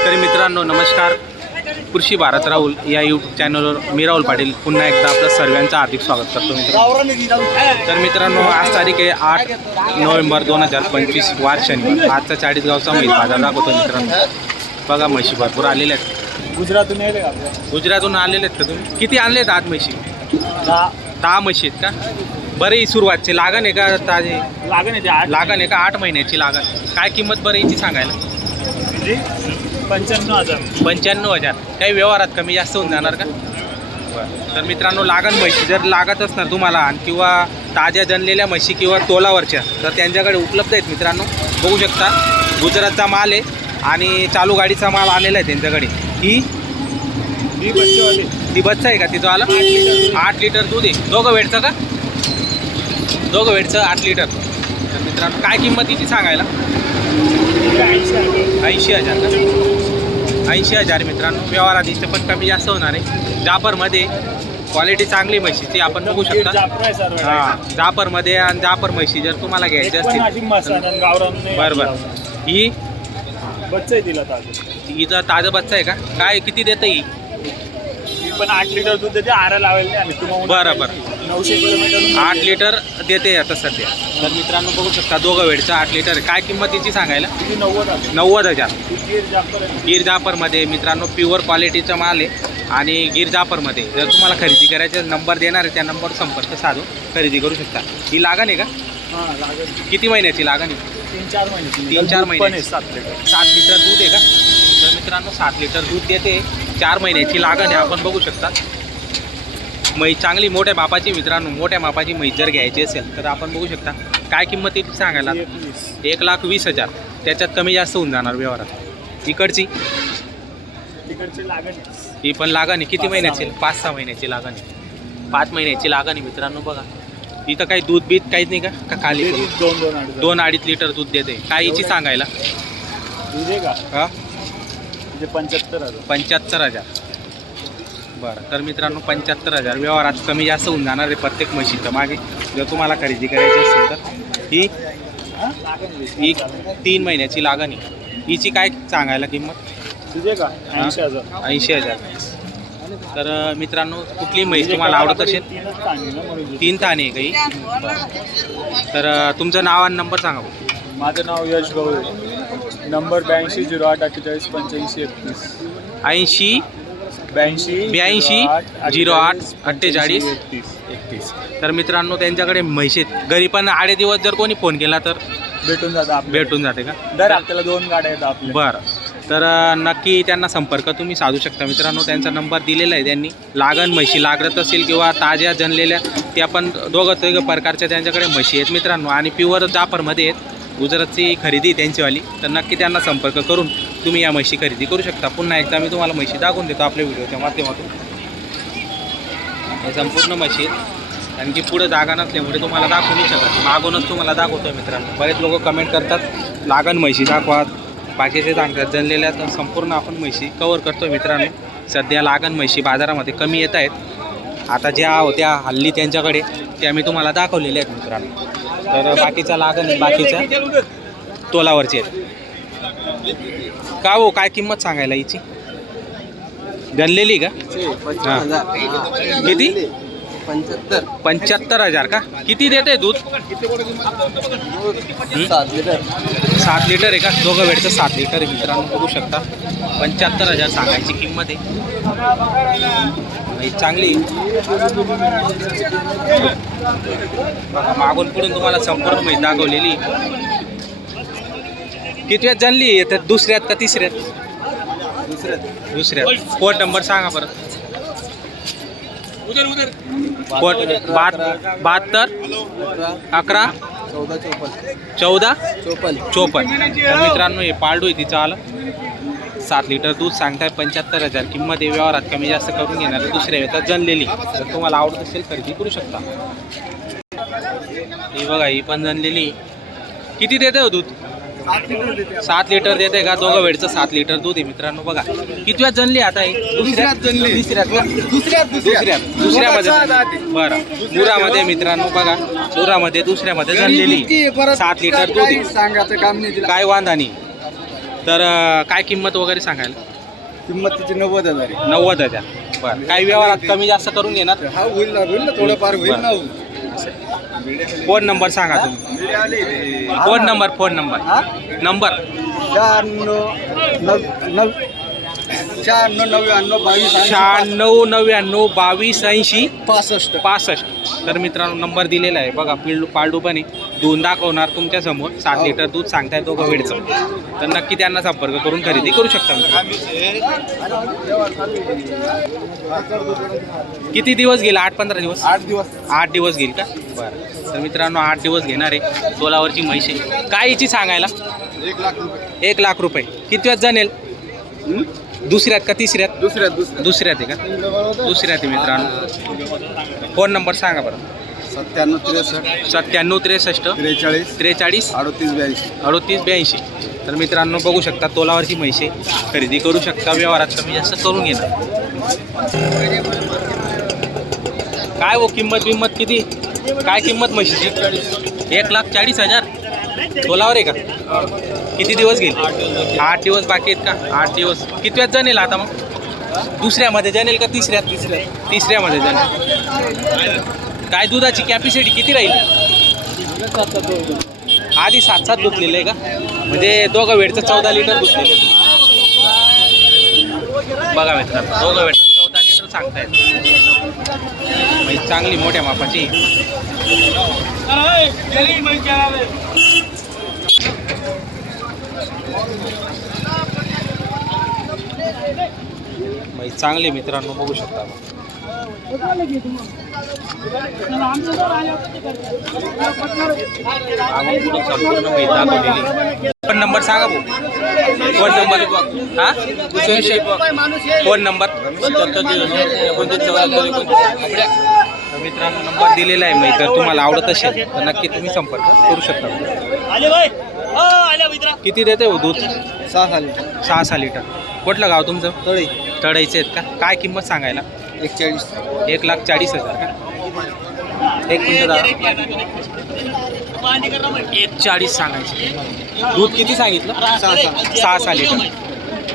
शेतकरी मित्रांनो नमस्कार. कृषी भारत राहुल या यूट्यूब चॅनलवर मी राहुल पाटील. पुन्हा एकदा आपलं सर्वांचं हार्दिक स्वागत करतो मित्रांनो. तर मित्रांनो आज तारीख आहे आठ नोव्हेंबर दोन हजार पंचवीस वार शनिवार. आजचा चाळीसगावचा म्हैस बाजार दाखवतो मित्रांनो. बघा म्हशी भरपूर आलेल्या आहेत. गुजरातून गुजरातून आलेले आहेत का तुम्ही? किती आणले आहेत आज म्हशी? दहा. दहा म्हशी आहेत का? बरं सुरुवातची लागण आहे का ताजी लागण आठ. लागण आहे का? आठ महिन्याची लागण. काय किंमत बरं याची सांगायला? म्हणजे पंच्याण्णव हजार. पंच्याण्णव हजार. काही व्यवहारात कमी जास्त होऊन जाणार का? तर मित्रांनो लागण म्हशी. जर लागत असणार तुम्हाला आणि किंवा ताज्या जनलेल्या म्हशी किंवा तोलावरच्या तर त्यांच्याकडे उपलब्ध आहेत मित्रांनो. बघू शकता. गुजरातचा माल आहे आणि चालू गाडीचा माल आलेला आहे त्यांच्याकडे. ही? ही ती बच्चा आहे का तिचं आलं लिटर. आठ लिटर दूध आहे. दोघं वेटचं का? दोघं वेटचं आठ लिटर. तर मित्रांनो काय किंमत तिची सांगायला? ऐंशी हजार ऐंशी हजार का ऐंशी हजार मित्रांनो. व्यवहारात इथं पण कमी जास्त होणार आहे. जाफरमध्ये क्वालिटी चांगली म्हशीची. आपण बघू शकता. हां जाफरमध्ये आणि जाफर म्हशी जर तुम्हाला घ्यायचे असतील. बरं बरं ही बच्चा आहे तिला ताजं. हिचं ताजं बच्चा आहे का? काय किती देतं ही? पण आठ लिटर दूध देते आरा लावायला नाही आम्ही. तुम्हाला बरं, बरं. नऊशे किलोमीटर आठ लिटर देते आता सध्या. तर मित्रांनो बघू शकता दोघं वेळचं आठ लिटर. काय किंमत तिची सांगायला? किती? नव्वद आहे नव्वद हजार. ही गीर जाफर आहे. गिर जाफरमध्ये मित्रांनो प्युअर क्वालिटीचा माल आहे आणि गिर जाफरमध्ये. जर तुम्हाला खरेदी करायचे नंबर देणार आहे त्या नंबर संपर्क साधून खरेदी करू शकता. ही लागण आहे का? हां लागेल किती महिन्याची लागण आहे? तीन चार महिने तीन चार पण आहे महिने. सात लिटर. सात लिटर दूध आहे का? तर मित्रांनो सात लिटर दूध देते. चार महिन्याची लागण आहे. आपण बघू शकता. म्हैस चांगली मोठ्या मापाची मित्रांनो मोठ्या मापाची म्हैस जर घ्यायची असेल तर आपण बघू शकता काय किंमत येईल सांगायला एक लाख वीस हजार. त्याच्यात कमी जास्त होऊन जाणार व्यवहारात. इकडची? तिकडचे लागण आहे. ही पण लागण किती महिन्याची? महिने. पाच सहा महिन्याची लागण आहे. पाच महिन्याची लागण आहे मित्रांनो बघा. इथं काही दूध बीत काहीच नाही का? का खाली दोन दोन अडीच लिटर दूध देते. काय हिची सांगायला? म्हणजे पंच्याहत्तर हजार. पंच्याहत्तर हजार. बरं. तर मित्रांनो पंच्याहत्तर हजार. व्यवहारात कमी जास्त होऊन जाणार आहे प्रत्येक म्हशीचं मागे. जर तुम्हाला खरेदी करायची असेल तर ही हां? तीन महिन्याची लागण आहे. हिची काय सांगायला किंमत? तुझे का? ऐंशी हजार. ऐंशी हजार. तर मित्रांनो कुठली म्हैस तुम्हाला आवडत असेल? तीन ताने आहे काही तर तुमचं नाव आणि नंबर सांगा. माझं नाव यश गवळे. नंबर ब्याऐंशी झिरो आठ अठ्ठेचाळीस पंच्याऐंशी एकतीस. ऐंशी ब्याऐंशी ब्याऐंशी झिरो आठ अठ्ठेचाळीस एकतीस. तर मित्रांनो त्यांच्याकडे म्हैशी आहेत. घरी पण आडे दिवस जर कोणी फोन केला तर भेटून जातं आपल्या भेटून जाते का? दर आपल्याला दोन गाड्या आपल्या. बरं. तर नक्की त्यांना संपर्क तुम्ही साधू शकता. मित्रांनो त्यांचा नंबर दिलेला आहे त्यांनी. लागण म्हशी लागत असेल किंवा ताज्या जनलेल्या त्या पण दोघं तिघं प्रकारच्या त्यांच्याकडे म्हशी आहेत मित्रांनो. आणि प्युअर जाफरमध्ये आहेत. गुजरातची खरेदी त्यांचीवाली. तर नक्की त्यांना संपर्क करून तुम्ही या म्हशी खरेदी करू शकता. पुन्हा एकदा मी तुम्हाला म्हशी दाखवून देतो आपल्या व्हिडिओच्या माध्यमातून. हे संपूर्ण म्हशी कारण की पुढं जागा नसल्यामुळे तुम्हाला दाखवू नाही शकत. मागूनच तुम्हाला दाखवतोय मित्रांनो. बरेच लोक कमेंट करतात लागण म्हशी दाखवा. बाकीचे सांगतात जनलेल्या तर संपूर्ण आपण म्हशी कवर करतो मित्रांनो. सध्या लागण म्हशी बाजारामध्ये कमी येत आहेत. आता ज्या होत्या हल्ली त्यांच्याकडे त्या मी तुम्हाला दाखवलेल्या आहेत मित्रांनो. तर बाकीच्या लागण बाकीच्या तोलावरचे आहेत. का हो? काय किंमत सांगायला हिची? जनलेली का? किती? पंच्याहत्तर. पंच्याहत्तर हजार का? किती देते दूध? सात लिटर. सात लिटर आहे का? दोघं वेळचं सात लिटर आहे मित्रांनो बघू शकता. पंच्याहत्तर हजार सांगायची किंमत आहे. ही चांगली मागून पुढून तुम्हाला संपूर्ण माहिती दाखवलेली कितव्यात जनली? आहे तर दुसऱ्यात का तिसऱ्यात? दुसऱ्यात. दुसऱ्यात. फोन नंबर सांगा बरं. बात बहात्तर अकरा चौदा चोपन्न चौदा चोपन्न चोपन्न तर मित्रांनो हे पाळडू आहे तिचं आलं. सात लिटर दूध सांगताय पंच्याहत्तर हजार. किंमत आहे व्यवहारात कमी जास्त करून घेणार. दुसऱ्या येतात जनलेली. जर तुम्हाला आवडत असेल खरेदी करू शकता. ही बघा ही पण जनलेली. किती देते हो दूध? सात लिटर देते का? दोघं वेळचं सात लिटर दूध आहे मित्रांनो. बघा कितव्यात जनली आता हे? दुसऱ्यात जनली. तिसऱ्यात का? दुसऱ्यात दुसऱ्यात. दुसऱ्यामध्ये. बरं. मुरामध्ये मित्रांनो बघा. मुरामध्ये दुसऱ्यामध्ये जनलेली सात लिटर दूध आहे. सांगायचं काम नाही तिला. काय वांधा नाही. तर अं, काय किंमत वगैरे सांगायला किंमत तिची नव्वद हजार आहे. नव्वद हजार. बरं. काही व्यवहारात कमी जास्त करून घेणार? हा होईल ना होईल ना थोडंफार होईल ना. फोन नंबर सांगा तुम्ही. Phone number phone number. Number. शहाण्णव नव नव शहाण्णव नव्याण्णव बावीस ऐंशी, शहाण्णव नव्याण्णव बावीस ऐंशी पासष्ट. पासष्ट. तर मित्रांनो नंबर दिलेला आहे. बघा पिल्लू पाळडू पण आहे. दोन दाखवणार तुमच्यासमोर. सात लिटर दूध सांगताय दोघं वेळचं. तर नक्की त्यांना संपर्क करून खरेदी करू शकता. किती दिवस गेला? आठ पंधरा दिवस? आठ दिवस. आठ दिवस घेईल का? बरं. तर मित्रांनो आठ दिवस घेणार आहे. सोलावरची म्हैशी. काय हिची सांगायला? एक लाख रुपये. एक लाख रुपये. किती वेळात जाणेल दुसऱ्यात का तिसऱ्यात? दुसऱ्या दुसऱ्या दुसऱ्यात आहे का? दुसऱ्यात आहे मित्रांनो. फोन नंबर सांगा बरं. सत्त्याण्णव त्रेसष्ट. सत्त्याण्णव त्रेसष्ट. त्रेचाळीस. त्रेचाळीस. अडतीस ब्याऐंशी. अडतीस ब्याऐंशी. तर मित्रांनो बघू शकता तोलावरची म्हैसे खरेदी करू शकता व्यवहारात कमी जास्त करून घेणार. काय हो किंमत बिंमत किती? काय किंमत म्हशीची? एक लाख चाळीस हजार. तोलावर आहे का? किती दिवस घेईल आठ दिवस बाकी आहेत. का? आठ दिवस. कितव्यात जाणेल आता मग? दुसऱ्यामध्ये जाणेल का तिसऱ्यात? तिसऱ्या तिसऱ्यामध्ये जाणेल. काय दुधाची कॅपॅसिटी किती राहील? आधी सात सात धुतलेलं आहे का? म्हणजे दोघं वेळचं चौदा लिटर आहे. बघा मित्रांनो दोघं वेळचं चौदा लिटर सांगतायत. म्हणजे चांगली मोठ्या मापाची. चांगले मित्रांनो बघू शकता संपूर्ण फोन नंबर सांगा भाऊ. फोन नंबर हा? Phone number. तर मित्रांनो नंबर दिलेला आहे माहिती तर तुम्हाला आवडत असेल तर नक्की तुम्ही संपर्क करू शकता. किती देते हो दूध? सहा साली सहा सहा लिटर. कुठलं गाव तुमचं? तळी. तळायचे आहेत का? काय किंमत सांगायला? एक चाळीस एक लाख चाळीस हजार का? एक मिनिट एक चाळीस सांगायचं. दूध किती सांगितलं? सहा सहा. सहा लिटर.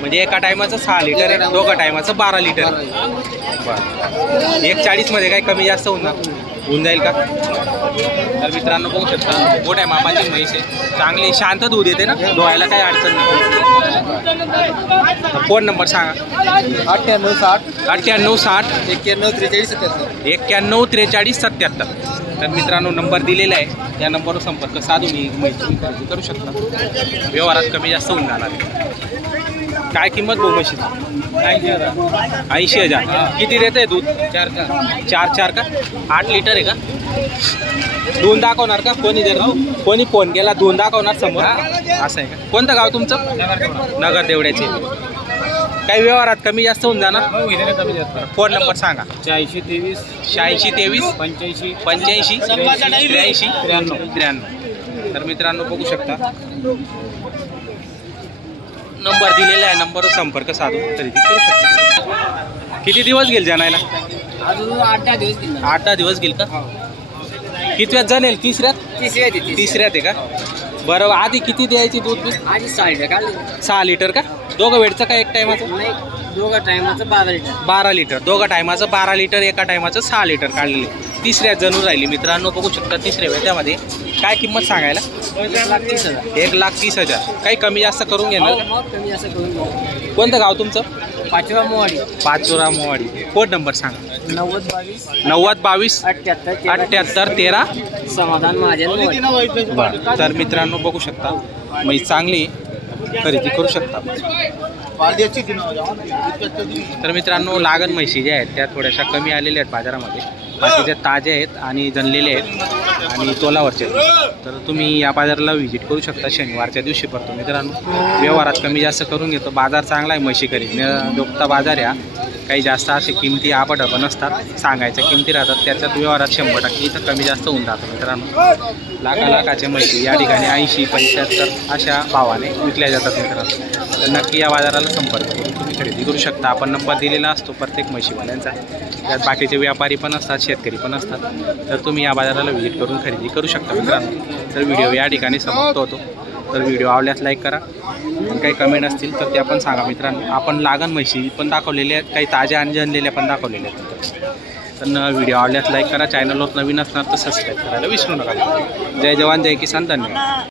म्हणजे एका टायमाचं सहा लिटर आहे. दोघा टायमाचं बारा लिटर. बरं एक चाळीसमध्ये काय कमी जास्त होऊन होऊन जाईल का? मित्रांनो बघू शकता मोठ्या मापाची म्हैस आहे. चांगली शांत दूध येते ना? डोळ्याला काही अडचण नाही. फोन नंबर सांगा. अठ्ठ्याण्णव साठ. अठ्ठ्याण्णव साठ. एक्क्याण्णव त्रेचाळीस सत्याहत्तर. एक्क्याण्णव त्रेचाळीस सत्याहत्तर. तर मित्रांनो नंबर दिलेला आहे. त्या नंबरवर संपर्क साधून ही माहिती करू शकता. व्यवहारात कमी जास्त होऊन जाणार आहे. काय किंमत भाऊ म्हशीची? ऐंशी हजार. किती देत आहे दूध? चार का चार चार का? आठ लिटर आहे का? दोन दाखवणार का? कोणी देणार? कोणी फोन केला? दोन दाखवणार समोर? असं आहे का? कोणतं गाव तुमचं? नगर देवड्याचे काही व्यवहारात कमी जास्त होऊन जाणार? फोन नंबर सांगा. शहाऐंशी तेवीस. शहाऐंशी तेवीस. पंच्याऐंशी. पंच्याऐंशी. त्र्याऐंशी. त्र्याण्णव. त्र्याण्णव. तर मित्रांनो बघू शकता. नंबर दिलेला आहे नंबरवर संपर्क साधून खरेदी करू शकता. किती दिवस गेल जाणायला? अजून आठ दहा दिवस आठ दहा दिवस गेल का? कितव्यात जाणेल? तिसऱ्यात? तिसऱ्या देते तिसऱ्यात आहे का? बरं आधी किती द्यायची दूध? आधी सहा लिटर काढले. सहा लिटर का? दोघं वेळचं का एक टायमाचं दोघं टायमाचं बारा लिटर. बारा लिटर. दोघं टायमाचं बारा लिटर एका टायमाचं सहा लिटर काढलेले तिसऱ्यात जणू राहिली. मित्रांनो बघू शकता तिसऱ्या त्यामध्ये काय किंमत सांगायला? एक लाख तीस हजार. एक लाख तीस हजार. काही कमी जास्त करून घेणार? मग कमी असं करून घेऊ. कोणतं गाव तुमचं? पाचवा मोवाडी पाचोरा मोवाडी फोन नंबर सांगा? नव्वद बावीस. नव्वद बावीस. अठ्ठ्याहत्तर अठ्ठ्याहत्तर तेरा. समाधान महाजन मोवाडी बरं. तर मित्रांनो बघू शकता. म्हैस चांगली खरेदी करू शकता. तर मित्रांनो लागण म्हशी ज्या आहेत त्या थोड्याशा कमी आलेल्या आहेत बाजारामध्ये. बाकीच्या ताज्या आहेत आणि जनलेल्या आहेत आणि तोलावरच्या आहेत. तर तुम्ही या बाजाराला व्हिजिट करू शकता शनिवारच्या दिवशी पडतो मित्रांनो व्यवहारात कमी जास्त करून घेतो. बाजार चांगला आहे म्हशी खरेदी. डोकता बाजार या काही जास्त असे किमती आपटपण असतात सांगायच्या किमती राहतात त्याच्यात व्यवहारात शंभर टक्के इथं कमी जास्त होऊन जातं. मित्रांनो लाखा लाखाच्या म्हशी या ठिकाणी ऐंशी पंच्याहत्तर अशा भावाने विकल्या जातात मित्रांनो. तर नक्की या बाजाराला संपर्क करून तुम्ही खरेदी करू शकता. आपण नंबर दिलेला असतो प्रत्येक म्हशीवाल्यांचा. त्यात बाकीचे व्यापारी पण असतात शेतकरी पण असतात. तर तुम्ही या बाजाराला व्हिजिट करून खरेदी करू शकता मित्रांनो. तर व्हिडिओ या ठिकाणी समाप्त होतो. तर व्हिडिओ आवडल्यास लाईक करा. पण काही कमेंट असतील तर ते आपण सांगा मित्रांनो. आपण लागण म्हशी पण दाखवलेल्या आहेत. काही ताज्या आणि जनलेल्या पण दाखवलेल्या आहेत. तर व्हिडिओ आवडल्यास लाईक करा. चॅनलवर नवीन असणार तर सबस्क्राईब करायला विसरू नका. जय जवान जय किसान. धन्यवाद.